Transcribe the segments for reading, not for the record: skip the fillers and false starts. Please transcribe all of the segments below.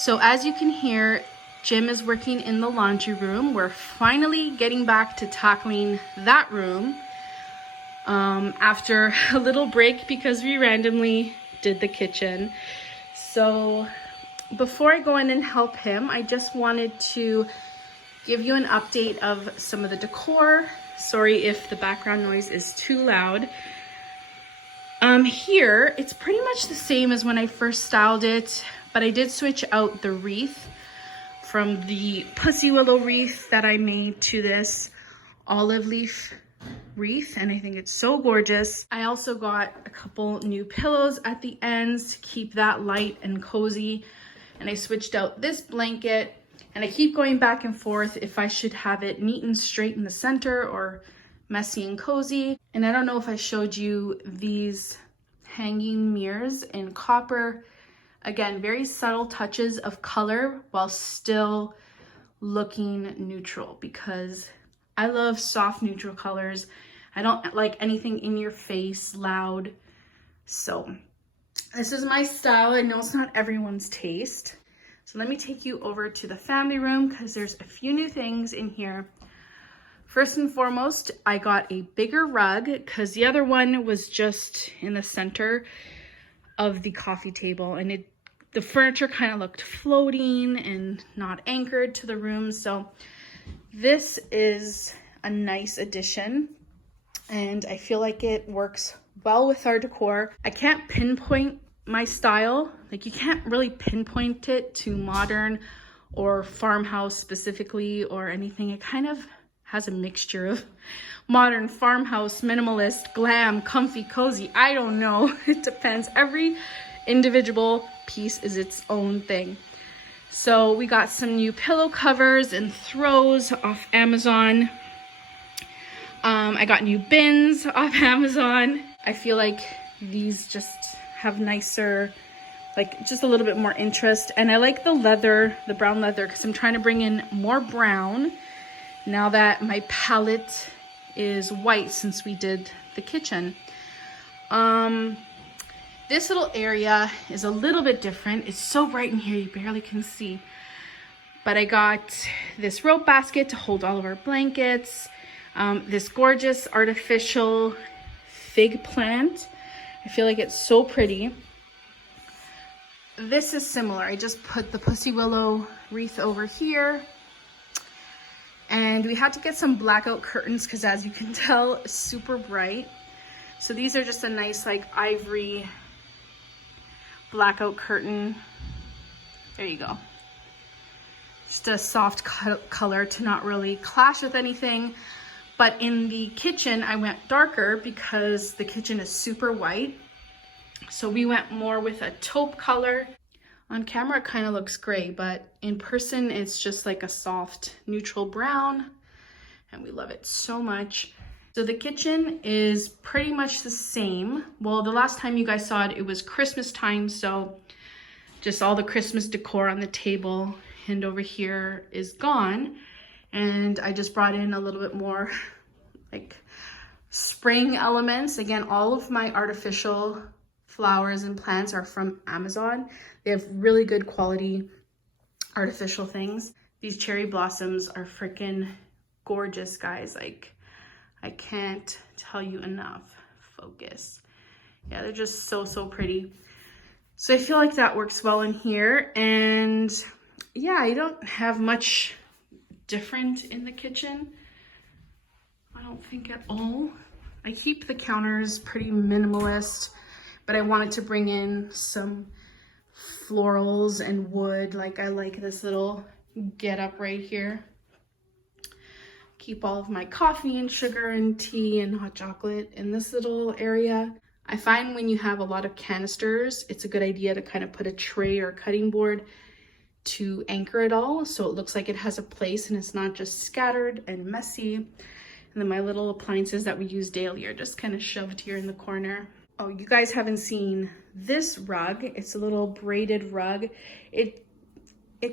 So as you can hear, Jim is working in the laundry room. We're finally getting back to tackling that room after a little break because we randomly did the kitchen. So before I go in and help him, I just wanted to give you an update of some of the decor. Sorry if the background noise is too loud. Here, it's pretty much the same as when I first styled it, but I did switch out the wreath from the pussy willow wreath that I made to this olive leaf wreath, and I think it's so gorgeous. I also got a couple new pillows at the ends to keep that light and cozy, and I switched out this blanket, and I keep going back and forth if I should have it neat and straight in the center or messy and cozy. And I don't know if I showed you these hanging mirrors in copper. Again, very subtle touches of color while still looking neutral, because I love soft neutral colors. I don't like anything in your face, loud. So this is my style. I know it's not everyone's taste. So let me take you over to the family room because there's a few new things in here. First and foremost, I got a bigger rug because the other one was just in the center of the coffee table, and the furniture kind of looked floating and not anchored to the room. So this is a nice addition, and I feel like it works well with our decor. I can't pinpoint my style. Like, you can't really pinpoint it to modern or farmhouse specifically or anything. It kind of has a mixture of modern, farmhouse, minimalist, glam, comfy, cozy. I don't know. It depends. Every individual piece is its own thing. So we got some new pillow covers and throws off Amazon. I got new bins off Amazon. I feel like these just have nicer, like just a little bit more interest. And I like the leather, the brown leather, because I'm trying to bring in more brown now that my palette is white since we did the kitchen. This little area is a little bit different. It's so bright in here you barely can see. But I got this rope basket to hold all of our blankets. This gorgeous artificial fig plant. I feel like it's so pretty. This is similar. I just put the pussy willow wreath over here. And we had to get some blackout curtains because, as you can tell, it's super bright. So these are just a nice like ivory blackout curtain. There you go. Just a soft color to not really clash with anything. But in the kitchen, I went darker because the kitchen is super white. So we went more with a taupe color. On camera, it kind of looks gray, but in person, it's just like a soft neutral brown, and we love it so much. So the kitchen is pretty much the same. Well, the last time you guys saw it, it was Christmas time, so just all the Christmas decor on the table and over here is gone. And I just brought in a little bit more like spring elements. Again, all of my artificial flowers and plants are from Amazon. They have really good quality artificial things. These cherry blossoms are freaking gorgeous, guys. Like, I can't tell you enough. Focus. Yeah, they're just so, so pretty. So I feel like that works well in here. And yeah, I don't have much different in the kitchen. I don't think at all. I keep the counters pretty minimalist, but I wanted to bring in some florals and wood. Like, I like this little get up right here. Keep all of my coffee and sugar and tea and hot chocolate in this little area. I find when you have a lot of canisters, it's a good idea to kind of put a tray or cutting board to anchor it all so it looks like it has a place and it's not just scattered and messy. And then my little appliances that we use daily are just kind of shoved here in the corner. Oh, you guys haven't seen this rug. It's a little braided rug. It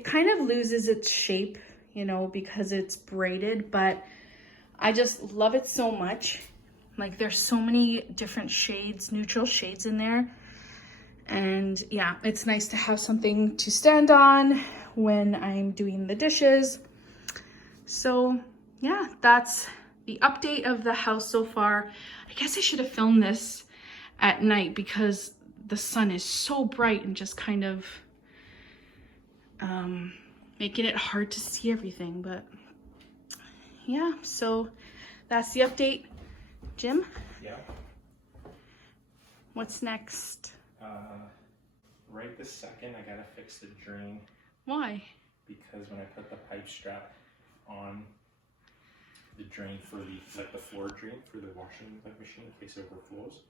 kind of loses its shape, you know, because it's braided, but I just love it so much. Like, there's so many different shades, neutral shades in there. And yeah, it's nice to have something to stand on when I'm doing the dishes. So yeah, that's the update of the house so far. I guess I should have filmed this at night because the sun is so bright and just kind of making it hard to see everything. But yeah, so that's the update. Jim? Yeah. What's next? Right this second, I gotta fix the drain. Why? Because when I put the pipe strap on the drain for the floor drain for the washing machine in case it overflows,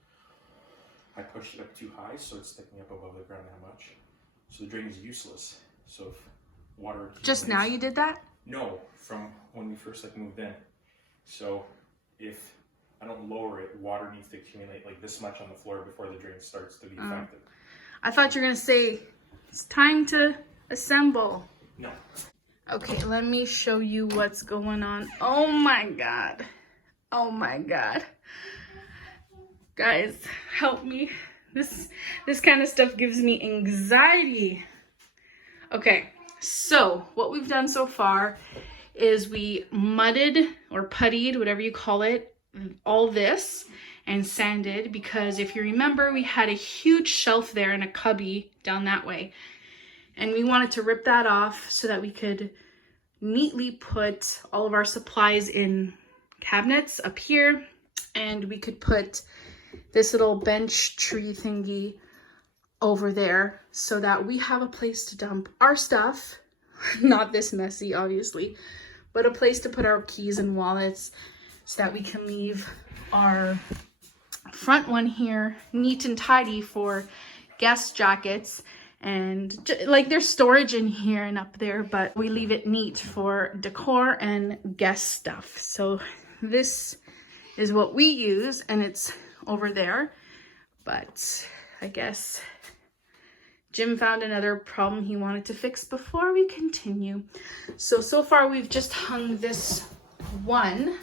I pushed it up too high, so it's sticking up above the ground that much. So the drain is useless. So if water Just now you did that? No, from when we first moved in. So if I don't lower it, water needs to accumulate like this much on the floor before the drain starts to be effective. I thought you were gonna say it's time to assemble. No. Okay, let me show you what's going on. Oh my god. Oh my god. Guys, help me. This kind of stuff gives me anxiety. Okay, so what we've done so far is we mudded or puttied, whatever you call it, all this and sanded, because if you remember, we had a huge shelf there and a cubby down that way. And we wanted to rip that off so that we could neatly put all of our supplies in cabinets up here. And we could put this little bench tree thingy over there so that we have a place to dump our stuff. Not this messy, obviously, but a place to put our keys and wallets so that we can leave our front one here neat and tidy for guest jackets. And like there's storage in here and up there, but we leave it neat for decor and guest stuff. So this is what we use, and it's over there. But I guess Jim found another problem he wanted to fix before we continue. So far we've just hung this one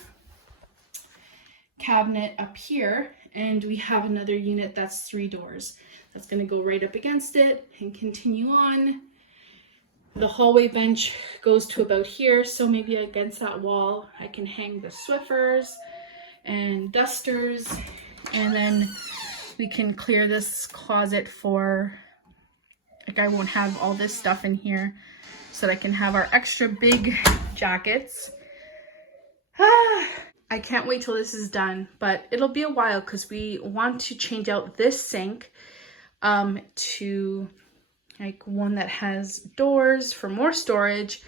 cabinet up here, and we have another unit that's 3 doors. That's gonna go right up against it and continue on. The hallway bench goes to about here, so maybe against that wall I can hang the Swiffers and dusters, and then we can clear this closet for, like, I won't have all this stuff in here, so that I can have our extra big jackets. I can't wait till this is done, but it'll be a while because we want to change out this sink to like one that has doors for more storage,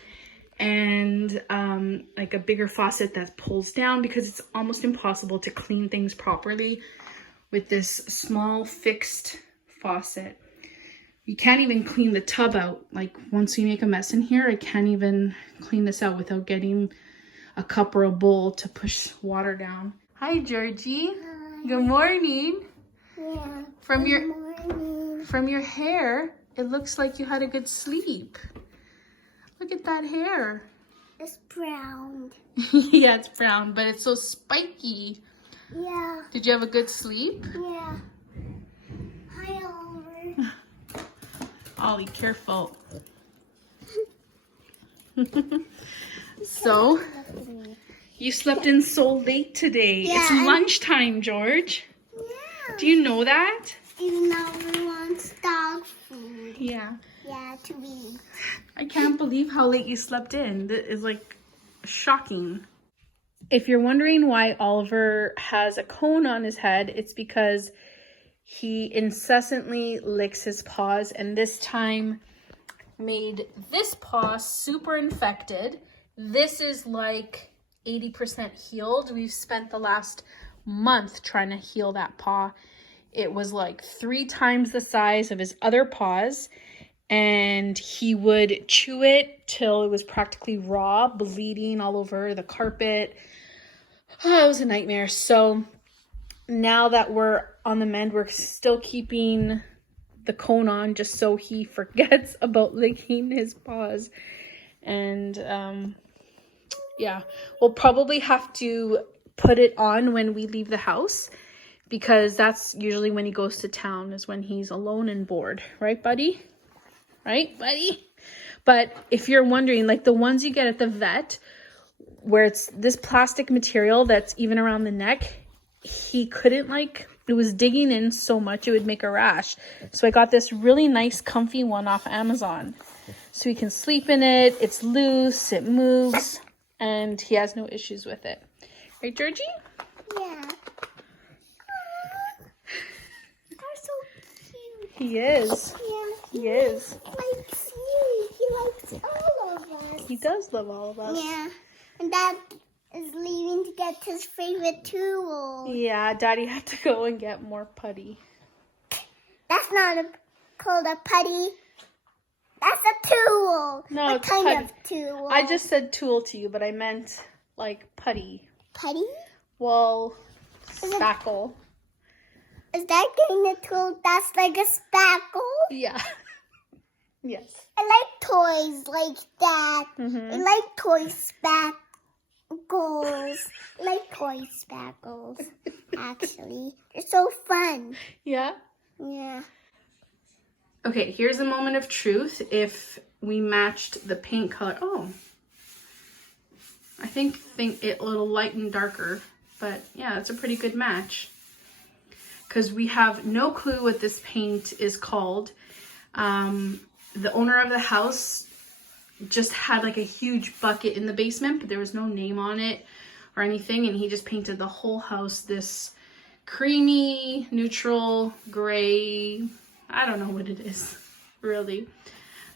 and like a bigger faucet that pulls down, because it's almost impossible to clean things properly with this small fixed faucet. You can't even clean the tub out. Like once we make a mess in here, I can't even clean this out without getting a cup or a bowl to push water down. Hi, Georgie. Hi. Good morning. Yeah. From your hair, it looks like you had a good sleep. Look at that hair. It's brown. Yeah, it's brown, but it's so spiky. Yeah. Did you have a good sleep? Yeah. Hi, Oliver. Ollie, careful. So, you slept in so late today. Yeah, it's lunchtime, George. Yeah. Do you know that? Even though we want dog food. Yeah. Yeah, to eat. I can't believe how late you slept in. That is like shocking. If you're wondering why Oliver has a cone on his head, it's because he incessantly licks his paws, and this time made this paw super infected. This is like 80% healed. We've spent the last month trying to heal that paw. It was like 3 times the size of his other paws, and he would chew it till it was practically raw, bleeding all over the carpet. Oh, it was a nightmare. So now that we're on the mend, we're still keeping the cone on just so he forgets about licking his paws. And yeah, we'll probably have to put it on when we leave the house, because that's usually when he goes to town, is when he's alone and bored. Right, buddy? Right, buddy? But if you're wondering, like the ones you get at the vet, where it's this plastic material that's even around the neck, he couldn't, like, it was digging in so much it would make a rash. So I got this really nice comfy one off Amazon. So he can sleep in it, it's loose, it moves, and he has no issues with it. Right, Georgie? Yeah. They're so cute. He is. Yeah. He is. Likes you. He likes all of us. He does love all of us. Yeah. And Dad is leaving to get his favorite tool. Yeah, Daddy had to go and get more putty. That's not called a putty. That's a tool. No, what it's kind putty. of tool? I just said tool to you, but I meant like putty. Putty? Well, spackle. Is that getting a tool that's like a spackle? Yeah. Yes. I like toys like that. Mm-hmm. I like toy spackles. I like toy spackles, actually. They're so fun. Yeah. Yeah. Okay, here's a moment of truth. If we matched the paint color, I think it a little light and darker, but yeah, that's a pretty good match. Because we have no clue what this paint is called. The owner of the house just had like a huge bucket in the basement, but there was no name on it or anything, and he just painted the whole house this creamy, neutral, gray, I don't know what it is, really.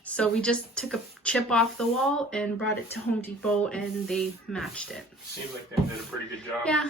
So we just took a chip off the wall and brought it to Home Depot, and they matched it. Seems like they did a pretty good job. Yeah.